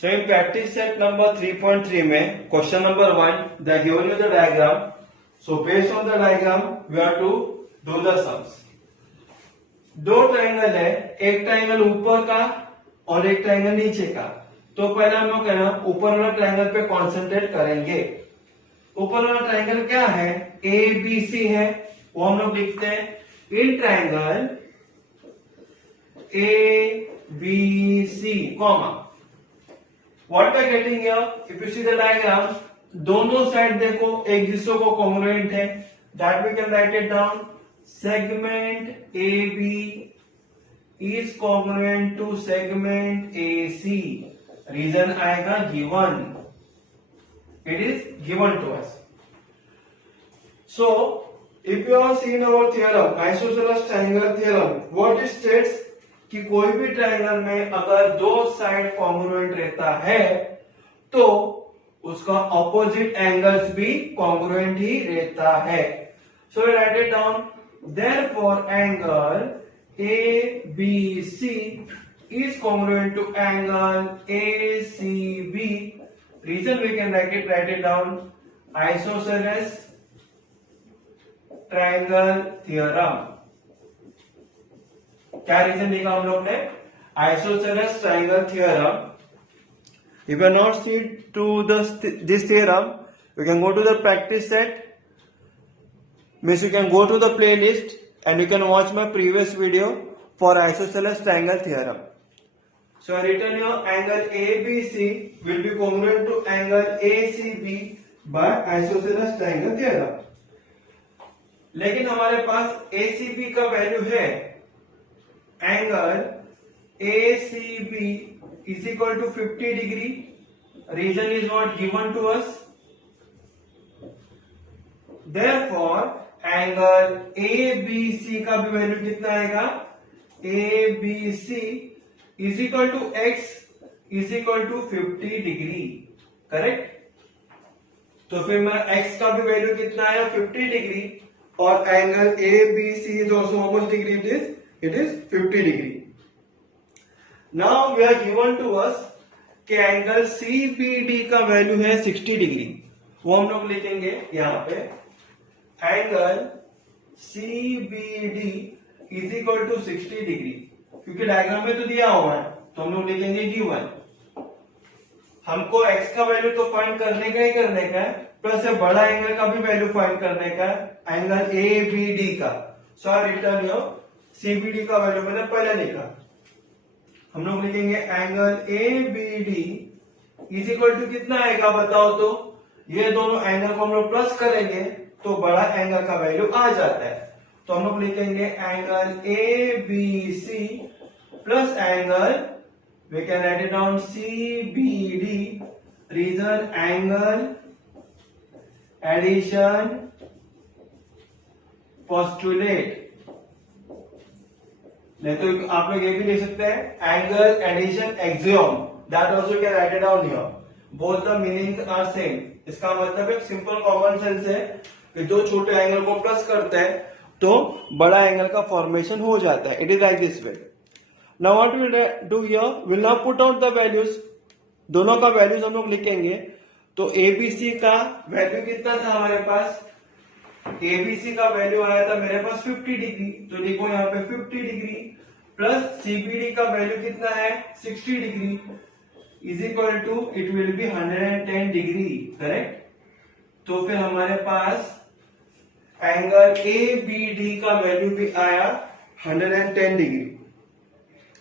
So in practice set number 3.3 में question number 1 they are given you the diagram. So based on the diagram we have to do the sums. दो triangle है, एक triangle ऊपर का और एक triangle नीचे का. तो पहले हम लोग है ना ऊपर वाला ट्रायंगल पे कॉन्सेंट्रेट करेंगे. ऊपर वाला ट्रायंगल क्या है? ए बी सी है. वो हम लोग लिखते हैं in triangle A B C comma. What we are getting here? If you see the diagram, दोनों साइड देखो एक दूसरे को कॉन्ग्रुएंट है. That we can write it down. Segment AB is congruent to segment AC. Reason आएगा given. It is given to us. So, if you have seen our theorem, isosceles triangle theorem, what it states? कि कोई भी triangle में अगर दो side congruent रहता है तो उसका ऑपोजिट एंगल्स भी कॉन्ग्रुएंट ही रहता है. So write it down. Therefore angle A B C is congruent to angle A C B. Reason we can write it down. Isosceles triangle theorem. क्या रीजन लिखा हम लोग ने? Isosceles triangle theorem. If you are not seen to this theorem, you can go to the practice set. Means you can go to the playlist and you can watch my previous video for isosceles triangle theorem. So I written here angle ABC will be congruent to angle ACB by isosceles triangle theorem. लेकिन हमारे पास ACB का value है angle ACB is equal to 50 degree. Reason is not given to us. Therefore, angle ABC का भी value कितना आएगा? ABC is equal to X is equal to 50 degree. Correct? तो फिर मेरा X का भी वैल्यू कितना आया? 50 डिग्री. और angle ABC is also how much degree it is 50 degree. Now we are given to us कि एंगल CBD का वैल्यू है 60 डिग्री. वो हम लोग लिखेंगे यहां पे angle CBD is equal to 60 degree. क्योंकि डायग्राम में तो दिया हुआ है तो हम लोग लिखेंगे गिवन. हमको x का वैल्यू तो फाइंड करने का ही करने का है, प्लस बड़ा एंगल का भी वैल्यू फाइंड करने का है एंगल ABD का. So I return your CBD का वैल्यू मैंने पहले लिखा. हम लोग लिखेंगे angle ABD is equal to कितना आएगा बताओ तो. ये दोनों एंगल को हम लोग प्लस करेंगे तो बड़ा एंगल का वैल्यू आ जाता है. तो हम लोग लिखेंगे angle ABC plus angle we can write it down CBD. Reason angle addition postulate. नहीं तो आप लोग ये भी लिख सकते हैं angle addition axiom. That also can write it down here. Both the meaning are same. इसका मतलब एक सिंपल कॉमन सेंस है कि दो छोटे एंगल को प्लस करते हैं तो बड़ा एंगल का फॉर्मेशन हो जाता है. It is like this way. Now what will do here, will now put out the values. दोनों का वैल्यूज हम लोग लिखेंगे. तो एबीसी का वैल्यू कितना था हमारे पास? एबीसी का वैल्यू आया था मेरे पास 50 डिग्री. तो लिखो यहाँ पे 50 डिग्री प्लस सीबीडी का वैल्यू कितना है? 60 degree is equal to it will be 110 degree. Correct? तो फिर हमारे पास एंगल ABD का वैल्यू भी आया 110 डिग्री.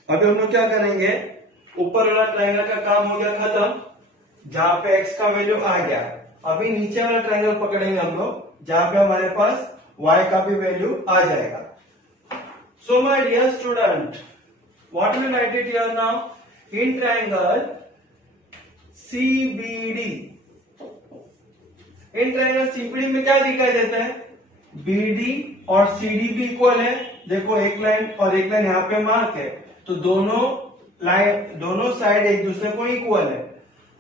अभी हम लोग क्या करेंगे? ऊपर वाला ट्रायंगल का काम हो गया खत्म, जहां पे x का वैल्यू आ गया. अभी नीचे वाला ट्रायंगल पकड़ेंगे हम लोग जहां पे हमारे पास y का भी वैल्यू आ जाएगा. So my dear student, what will write it here now? In triangle CBD, in triangle CBD में क्या दिखाई देता है? BD और CD भी इक्वल है. देखो एक लाइन और एक लाइन यहाँ पे मार्क है तो दोनों साइड एक दूसरे को इक्वल है.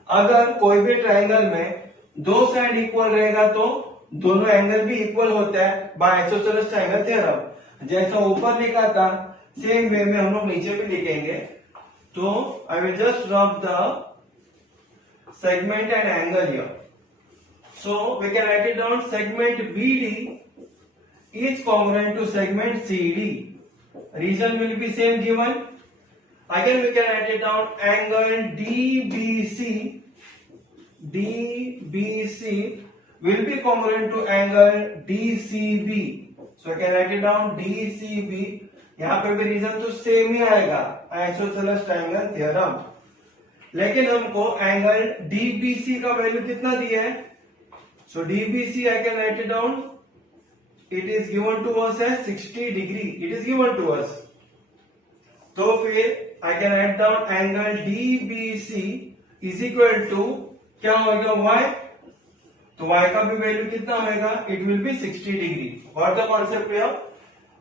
अगर कोई भी ट्रायंगल में दो साइड इक्वल रहेगा तो दोनों एंगल भी इक्वल होता है बाय आइसोसेलेस ट्रायंगल थ्योरम. जैसा ऊपर लिखा था सेम वे में हम लोग नीचे भी लिखेंगे. तो आई विल जस्ट रब the segment and angle here. So we can write it down. Segment BD is congruent to segment CD. Region will be same given. Again we can write it down. Angle DBC will be congruent to angle DCB. So I can write it down DCB. यहाँ पे भी reason तो same ही आएगा, isosceles triangle theorem. लेकिन हमको angle DBC का value कितना दिया है? So DBC I can write it down. It is given to us as 60 degree. It is given to us. तो फिर I can write down angle DBC is equal to क्या होगा? y. तो y का भी वैल्यू कितना होगा? It will B 60 degree. What the concept here?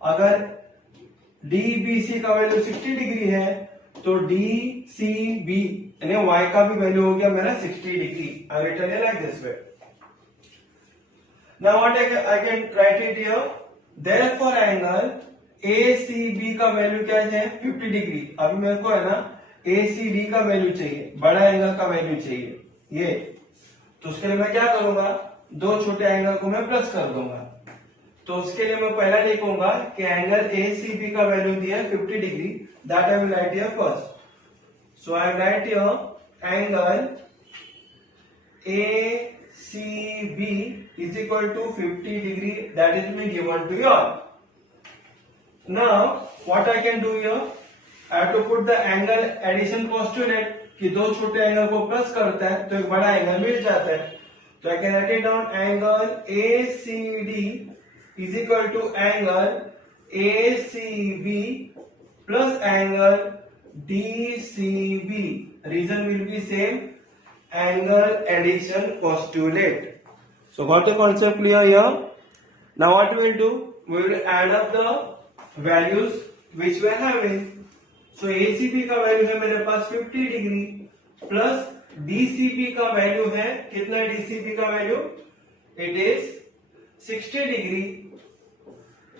अगर DBC का वैल्यू 60 डिग्री है तो DCB यानी y का भी वैल्यू हो गया मेरा 60 degree. I written it like this way. Now what I can write it here. Therefore angle ACB का वैल्यू क्या है? 50 डिग्री. अभी मेरे को है ना ACD का वैल्यू चाहिए, बड़ा एंगल का वैल्यू चाहिए ये. तो उसके लिए मैं क्या करूंगा? दो छोटे एंगल को मैं प्लस कर दूंगा. तो उसके लिए मैं पहला लिखूंगा कि एंगल ACB का वैल्यू दिया है 50 degree. That I will write here first. So I write here angle ACB is equal to 50 degree. That is be given to your. Now what I can do here? I have to put the angle addition postulate कि दो छोटे angle को plus करता है तो एक बड़ा angle मिल जाता है. तो आई can write it down. Angle ACD is equal to angle ACB plus angle DCB. Reason will be same. Angle addition postulate. So got the concept clear here? Now what we will do? We will add up the values which we are having. So ACB का value है मेरे पास 50 degree plus DCB का value है कितना? DCB का value it is 60 degree.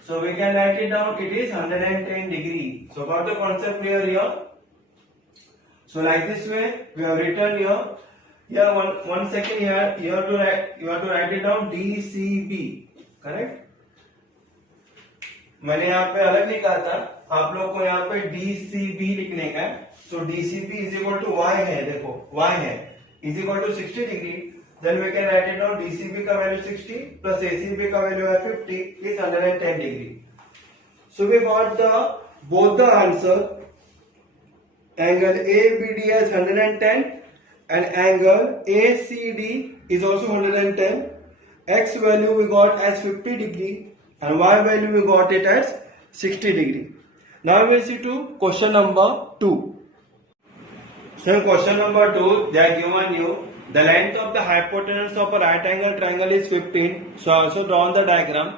So we can write it down. It is 110 degree. So got the concept clear here? So like this way we have written here. Here one second here. You have to write it down. DCB. Correct? मैंने यहाँ पे अलग लिखा था. आप लोग को यहाँ पे DCB लिखने का है. So DCB is equal to y है. देखो y है is equal to 60 degree. Then we can write it down. DCB का वैल्यू 60 प्लस ACB का वैल्यू है 50 is 110 degree. So we got both the answer. Angle ABD is 110 and angle ACD is also 110. X value we got as 50 degree and Y value we got it as 60 degree. Now we will see to question number 2. So in question number 2 they are given you. The length of the hypotenuse of a right angle triangle is 15. So I also drawn the diagram.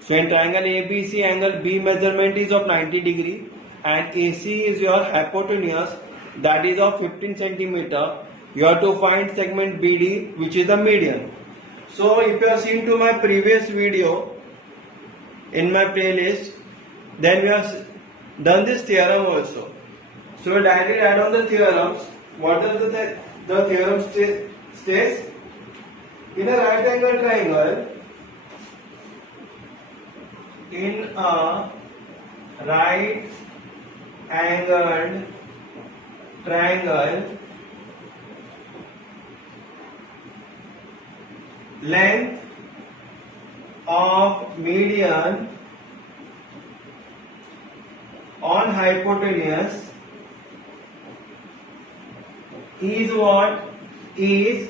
So in triangle ABC, angle B measurement is of 90 degree and AC is your hypotenuse, that is of 15 centimeter. You have to find segment BD which is the median. So if you have seen to my previous video in my playlist, then we have done this theorem also. So we directly add on the theorems. What is the theorem states? In a right angle triangle, length of median on hypotenuse is what? Is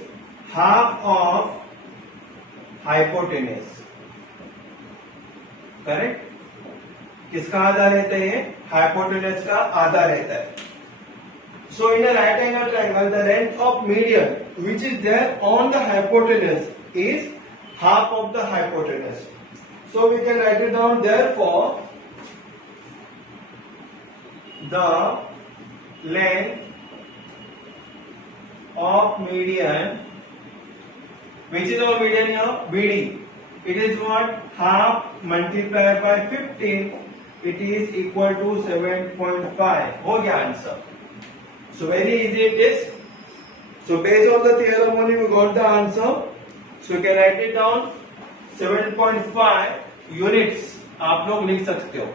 half of hypotenuse. Correct? किसका आधा रहता है? Hypotenuse का आधा रहता है. So in a right angle triangle, the length of median which is there on the hypotenuse is half of the hypotenuse. So we can write it down. Therefore, the length of median, which is our median here, BD, it is what? Half multiplied by 15, it is equal to 7.5. हो गया answer. So very easy it is. So based on the theorem only we got the answer. So you can write it down 7.5 units आप लोग लिख सकते हो.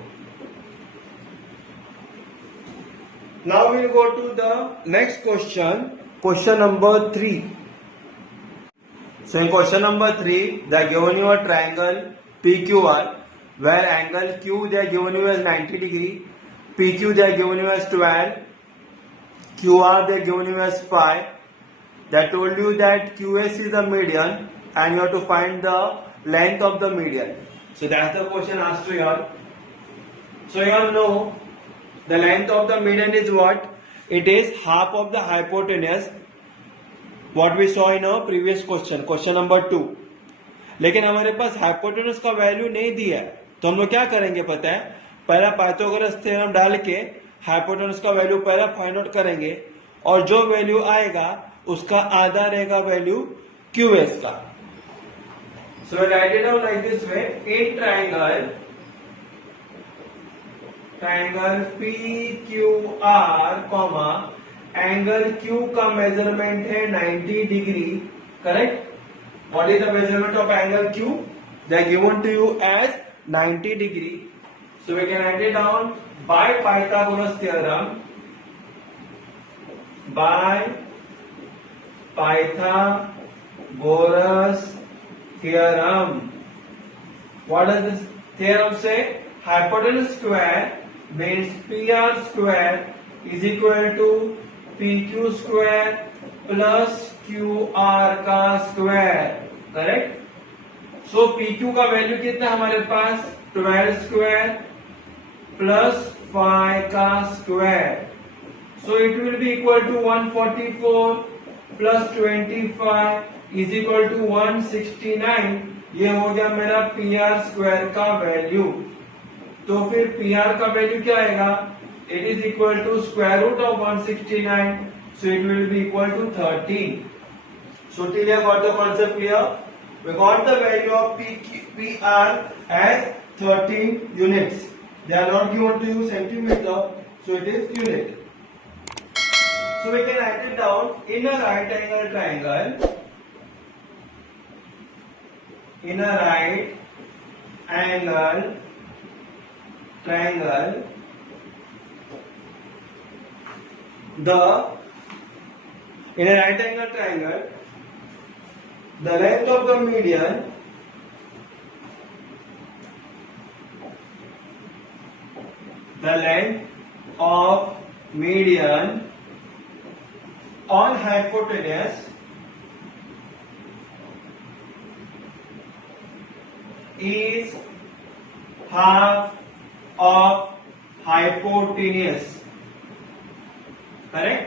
Now we'll go to the next question. Question number 3. So in question number 3, they are given you a triangle PQR where angle Q they are given you as 90 degree, PQ they are given you as 12, QR they are given you as 5. They told you that QS is the median and you have to find the length of the median. So that's the question asked to you all. So you all know the length of the median is what? It is half of the hypotenuse. What we saw in our previous question, question number 2. लेकिन हमारे पास hypotenuse का value नहीं दिया है, तो हम लोग क्या करेंगे पता है, पहला पाइथागोरस थ्योरम डाल के हाइपोटेनस का वैल्यू पहला फाइंड आउट करेंगे और जो वैल्यू आएगा उसका आधा रहेगा वैल्यू QS का. So write it down like this way. In triangle PQR, angle Q का मेजरमेंट है 90 degree. Correct. What is the measurement of angle Q? They are given to you as 90 degree. So we can write it down by Pythagoras theorem. By Pythagoras theorem. What does this theorem say? Hypotenuse square means PR square is equal to PQ square plus QR का square. Correct. So PQ का value कितना हमारे पास 12 square plus 5 का square. So it will be equal to 144 plus 25 is equal to 169. ये हो गया मेरा PR स्क्वायर का वैल्यू. तो फिर PR का वैल्यू क्या आएगा? It is equal to square root of 169. So it will be equal to 13. So till you got the concept clear? We got the value of PR as 13 units. They are not given to you centimeter, so it is unit. So we can write it down in a right angle triangle. In a right angle triangle, in a right angle triangle, the length of the median on hypotenuse is half of hypotenuse. Correct.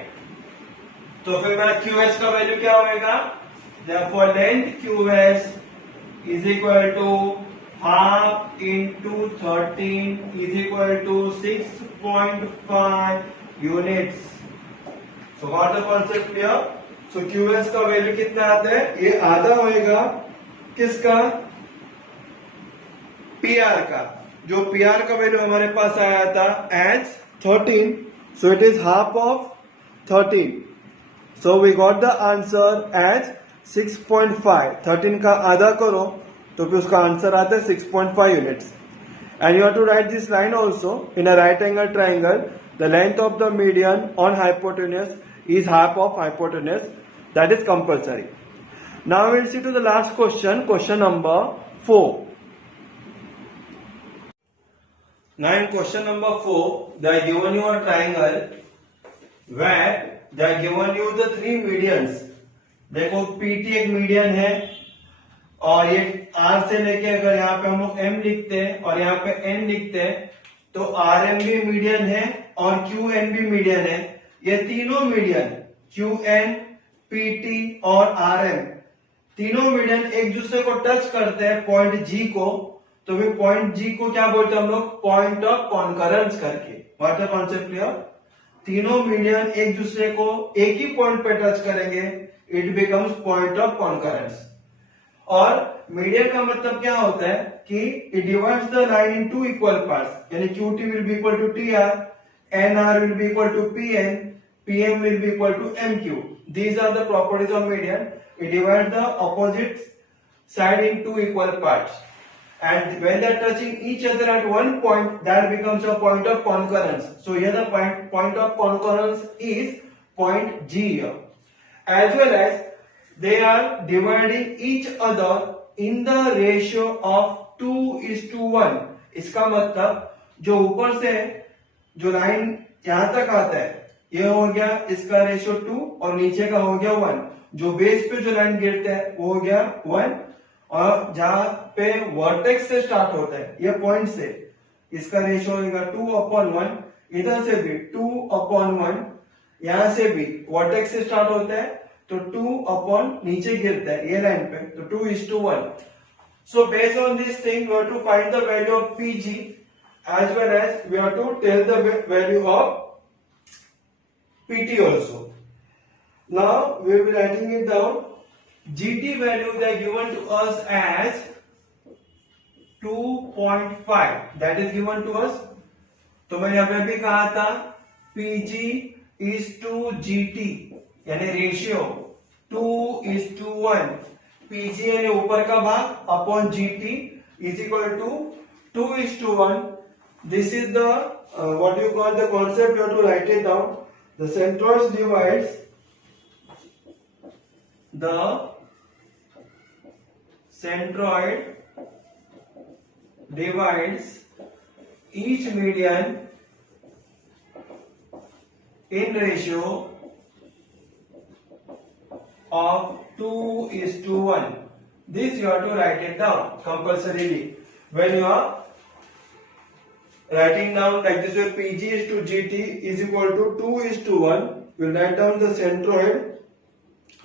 तो फिर मेरा QS का value क्या होगा? Therefore length QS is equal to half into 13 is equal to 6.5 units. So got the concept clear? So QS का value कितना आता है? ये आधा होएगा किसका? PR का. जो PR का वैल्यू हमारे पास आया था as 13, so it is half of 13. So we got the answer as 6.5. 13 का आधा करो तो फिर उसका आंसर आता है 6.5 units. And you have to write this line also. In a right angle triangle, the length of the median on hypotenuse is half of hypotenuse. That is compulsory. Now we will see to the last question, question number 4. Now in question number 4, they are given you a triangle where they are given you the 3 medians. देखो PT एक median है और ये R से लेके अगर यहाँ पे हम लोग M लिखते हैं और यहाँ पे N लिखते हैं तो RM भी मीडियन है और QN भी मीडियन है. ये तीनों मीडियन QN, PT और RM तीनों मीडियन एक दूसरे को टच करते हैं पॉइंट G को. तो फिर पॉइंट G को क्या बोलते हैं हम लोग? पॉइंट ऑफ कॉन्करेंस करके. What the concept clear? तीनों मीडियन एक दूसरे को एक ही पॉइंट पे टच करेंगे, it becomes point of concurrence. और मीडियन का मतलब क्या होता है कि it divides the line in 2 equal parts. यानी QT will be equal to TR, NR will be equal to PN, PM will be equal to MQ. these are the properties of median. It divides the opposite side in two equal parts, and when they are touching each other at one point, that becomes a point of concurrence. So here the point of concurrence is point G here. As well as they are dividing each other in the ratio of 2:1. इसका मतलब जो ऊपर से जो line यहां तक आता है ये हो गया इसका रेशियो 2 और नीचे का हो गया 1. जो बेस पे जो लाइन गिरता है वो हो गया 1, और जहां पे वर्टेक्स से स्टार्ट होता है ये पॉइंट से इसका रेशियो होगा 2/1. इधर से भी 2/1, यहां से भी वर्टेक्स से स्टार्ट होता है तो 2 नीचे गिरता है ये लाइन पे, तो 2:1. So based on this thing, we have to find the value of PG as well as we have to tell the value of PT also. Now we will be writing it down. GT value they are given to us as 2.5. That is given to us. तो मैंने अभी भी कहा था PG is to GT यानी ratio 2:1. PG यानी ऊपर का भाग upon GT is equal to 2:1. This is the what you call the concept. You have to write it down. The centroid divides each median in ratio of 2:1. This you have to write it down compulsorily. When you are writing down like this way, PG is to GT is equal to 2:1. We'll write down the centroid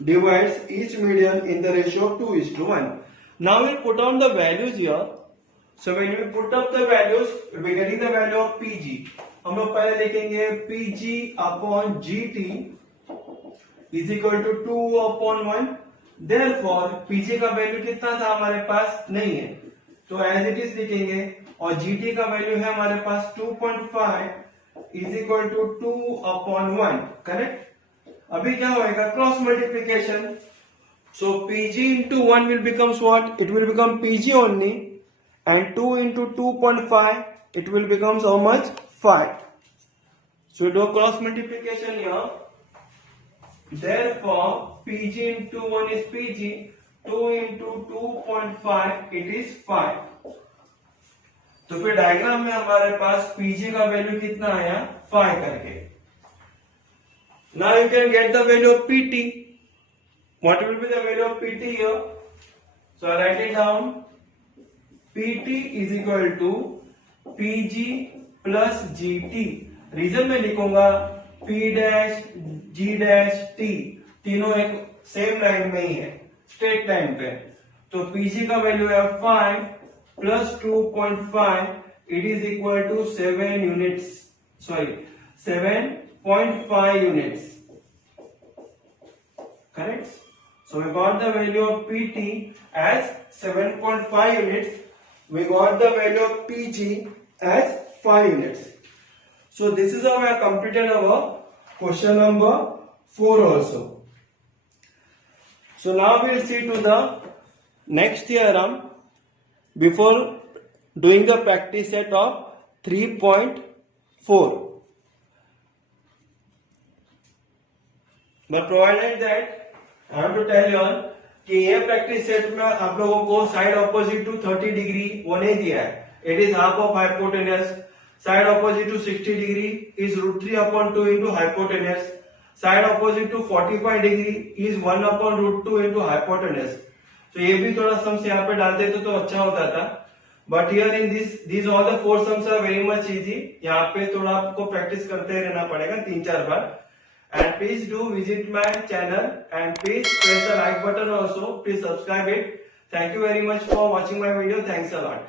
divides each median in the ratio of 2:1. Now we'll put down the values here. So when we put up the values, we'll be getting the value of PG. हम लोग पहले लिखेंगे PG upon GT is equal to 2/1. Therefore PG का value कितना था हमारे पास नहीं है, तो एज इट इज लिखेंगे, और GT का वैल्यू है हमारे पास 2.5 is equal to 2/1. करेक्ट. अभी क्या होएगा, cross multiplication. So PG into 1 will becomes what? It will become PG only, and 2 into 2.5 it will becomes how much? 5. So we do cross multiplication here. Therefore PG into 1 is PG, 2 into 2.5 it is 5. तो फिर diagram में हमारे पास PG का value कितना आया? 5 करके. Now you can get the value of PT. What will be the value of PT here? So I write it down. PT is equal to PG plus GT. Reason में लिखूंगा P dash G dash T, तीनों एक same line में ही है, straight line पे. तो PG का value है 5 plus 2.5. It is equal to 7 units. Sorry, 7.5 units. Correct. So we got the value of PT as 7.5 units. We got the value of PG as 5 units. So this is how I have completed our question number 4 also. So now we will see to the next theorem before doing the practice set of 3.4. But provided that I have to tell you all कि ये practice set में आप लोगों को side opposite to 30 degree वो नहीं दिया है. It is half of hypotenuse. Side opposite to 60 degree is √3/2 into hypotenuse. Side opposite to 45 degree is 1/√2 into hypotenuse. तो ये भी थोड़ा सम्स यहाँ पे डाल देते तो अच्छा होता था. But here in this all the 4 sums are very much easy. यहाँ पे थोड़ा आपको प्रैक्टिस करते रहना पड़ेगा 3-4 बार. And please do visit my channel and please press the like button also. Please subscribe it. Thank you very much for watching my video. Thanks a lot.